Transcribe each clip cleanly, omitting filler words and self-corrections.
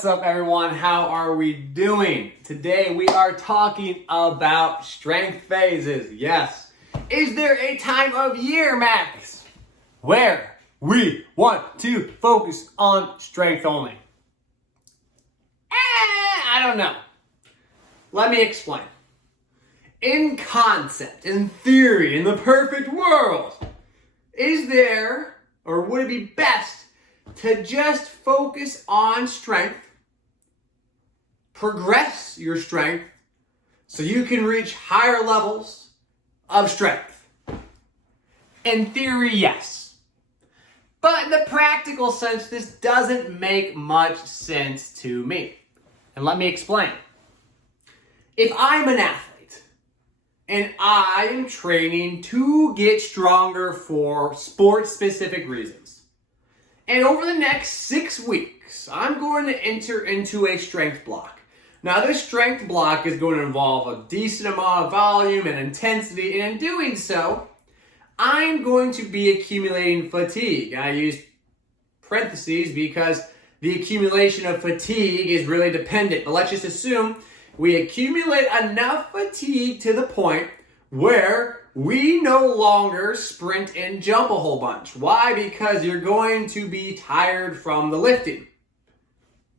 What's up, everyone? How are we doing? Today we are talking about strength phases. Yes. Is there a time of year, Max, where we want to focus on strength only? I don't know. Let me explain. In concept, in theory, in the perfect world, is there, or would it be best to just focus on strength, progress your strength, so you can reach higher levels of strength? In theory, yes. But in the practical sense, this doesn't make much sense to me. And let me explain. If I'm an athlete and I am training to get stronger for sport-specific reasons, and over the next 6 weeks, I'm going to enter into a strength block. Now, this strength block is going to involve a decent amount of volume and intensity, and in doing so, I'm going to be accumulating fatigue. I use parentheses because the accumulation of fatigue is really dependent. But let's just assume we accumulate enough fatigue to the point where we no longer sprint and jump a whole bunch. Why? Because you're going to be tired from the lifting.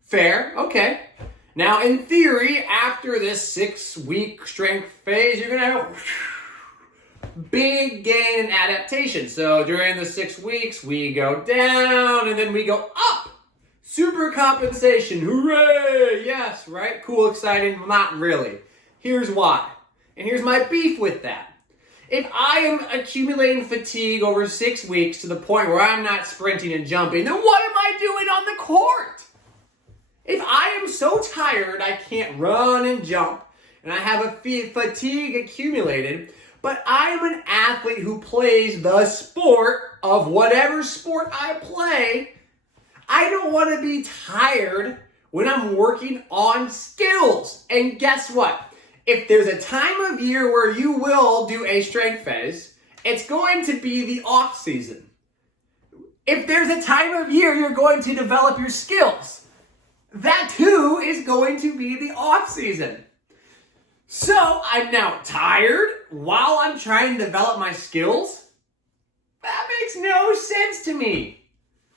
Fair? Okay. Now, in theory, after this 6-week strength phase, you're going to have big gain in adaptation. So during the 6 weeks, we go down and then we go up. Super compensation. Hooray! Yes, right? Cool, exciting. Not really. Here's why. And here's my beef with that. If I am accumulating fatigue over 6 weeks to the point where I'm not sprinting and jumping, then what am I doing on the court? If I am so tired I can't run and jump, and I have a fatigue accumulated, but I am an athlete who plays the sport of whatever sport I play, I don't want to be tired when I'm working on skills. And guess what? If there's a time of year where you will do a strength phase, it's going to be the off season. If there's a time of year you're going to develop your skills, that too is going to be the off season. So I'm now tired while I'm trying to develop my skills? That makes no sense to me.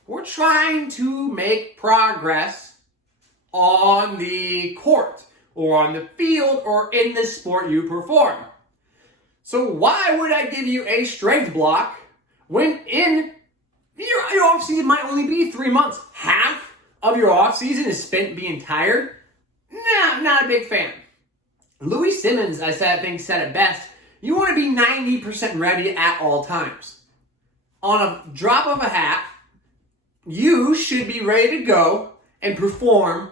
We're trying to make progress on the court or on the field or in the sport you perform. So why would I give you a strength block when in your off season might only be 3 months? Half of your off season is spent being tired? Nah, not a big fan. Louis Simmons, I think, said it best. You want to be 90% ready at all times. On a drop of a hat, you should be ready to go and perform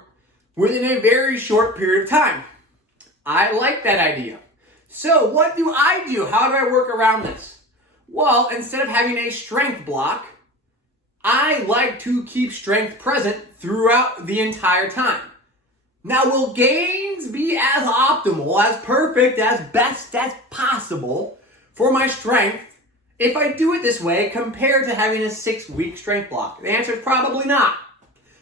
within a very short period of time. I like that idea. So what do I do? How do I work around this? Well, instead of having a strength block, I like to keep strength present throughout the entire time. Now, will gains be as optimal, as perfect, as best as possible for my strength if I do it this way compared to having a 6-week strength block? The answer is probably not.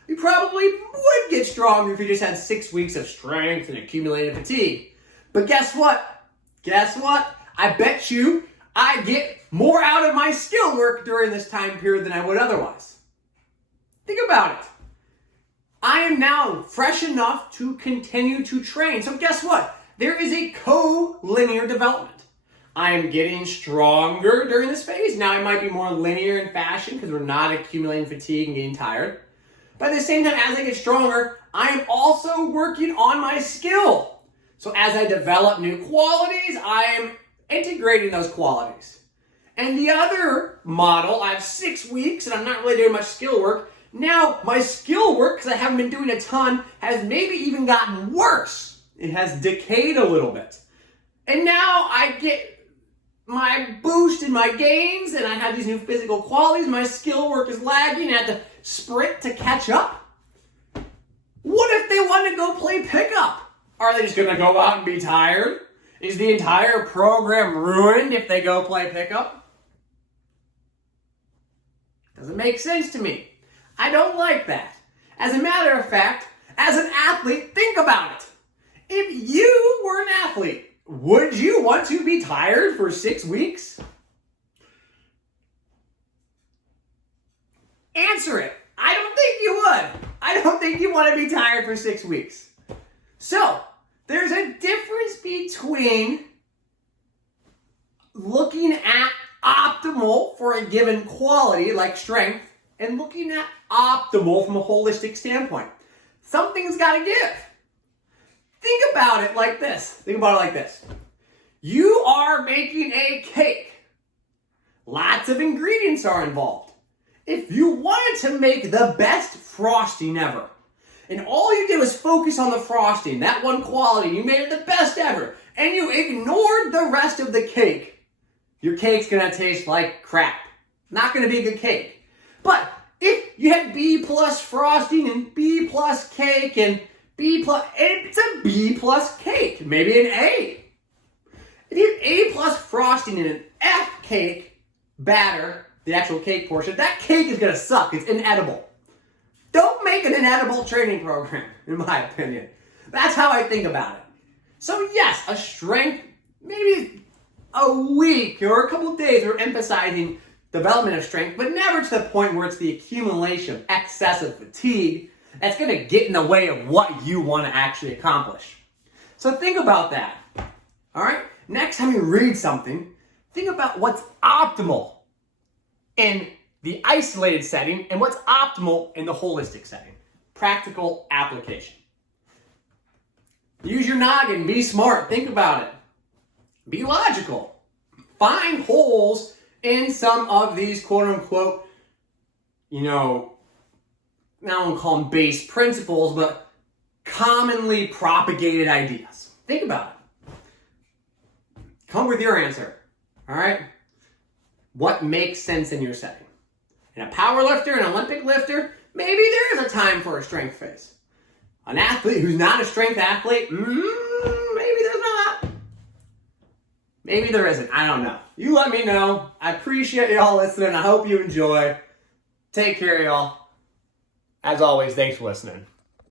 You probably would get stronger if you just had 6 weeks of strength and accumulated fatigue. But guess what? I bet you I get more out of my skill work during this time period than I would otherwise. Think about it. I am now fresh enough to continue to train. So guess what? There is a co-linear development. I am getting stronger during this phase. Now it might be more linear in fashion because we're not accumulating fatigue and getting tired. But at the same time, as I get stronger, I am also working on my skill. So as I develop new qualities, I am integrating those qualities. And the other model, I have 6 weeks and I'm not really doing much skill work. Now my skill work, because I haven't been doing a ton, has maybe even gotten worse. It has decayed a little bit. And now I get my boost in my gains and I have these new physical qualities. My skill work is lagging. I have to sprint to catch up. What if they want to go play pickup? Are they just going to go out and be tired? Is the entire program ruined if they go play pickup? Doesn't make sense to me. I don't like that. As a matter of fact, As an athlete, think about it. If you were an athlete, would you want to be tired for 6 weeks? Answer it. I don't think you would. I don't think you want to be tired for 6 weeks. So, there's a difference between looking at optimal for a given quality like strength and looking at optimal from a holistic standpoint. Something's got to give. Think about it like this. You are making a cake. Lots of ingredients are involved. If you wanted to make the best frosting ever, and all you did was focus on the frosting, that one quality, you made it the best ever, and you ignored the rest of the cake, your cake's gonna taste like crap. Not gonna be a good cake. But if you had B plus frosting and B plus cake and B plus, it's a B plus cake, maybe an A. If you have A plus frosting and an F cake batter, the actual cake portion, that cake is gonna suck. It's inedible. Don't make an inedible training program, in my opinion. That's how I think about it. So yes, a strength, maybe a week or a couple of days, we're emphasizing development of strength, but never to the point where it's the accumulation of excessive fatigue that's going to get in the way of what you want to actually accomplish. So think about that. All right? Next time you read something, think about what's optimal in the isolated setting and what's optimal in the holistic setting. Practical application. Use your noggin. Be smart. Think about it. Be logical. Find holes in some of these quote-unquote, I don't want to call them base principles, but commonly propagated ideas. Think about it. Come with your answer. All right? What makes sense in your setting? In a power lifter, an Olympic lifter, maybe there is a time for a strength phase. An athlete who's not a strength athlete, maybe there's not. Maybe there isn't. I don't know. You let me know. I appreciate y'all listening. I hope you enjoy. Take care, y'all. As always, thanks for listening.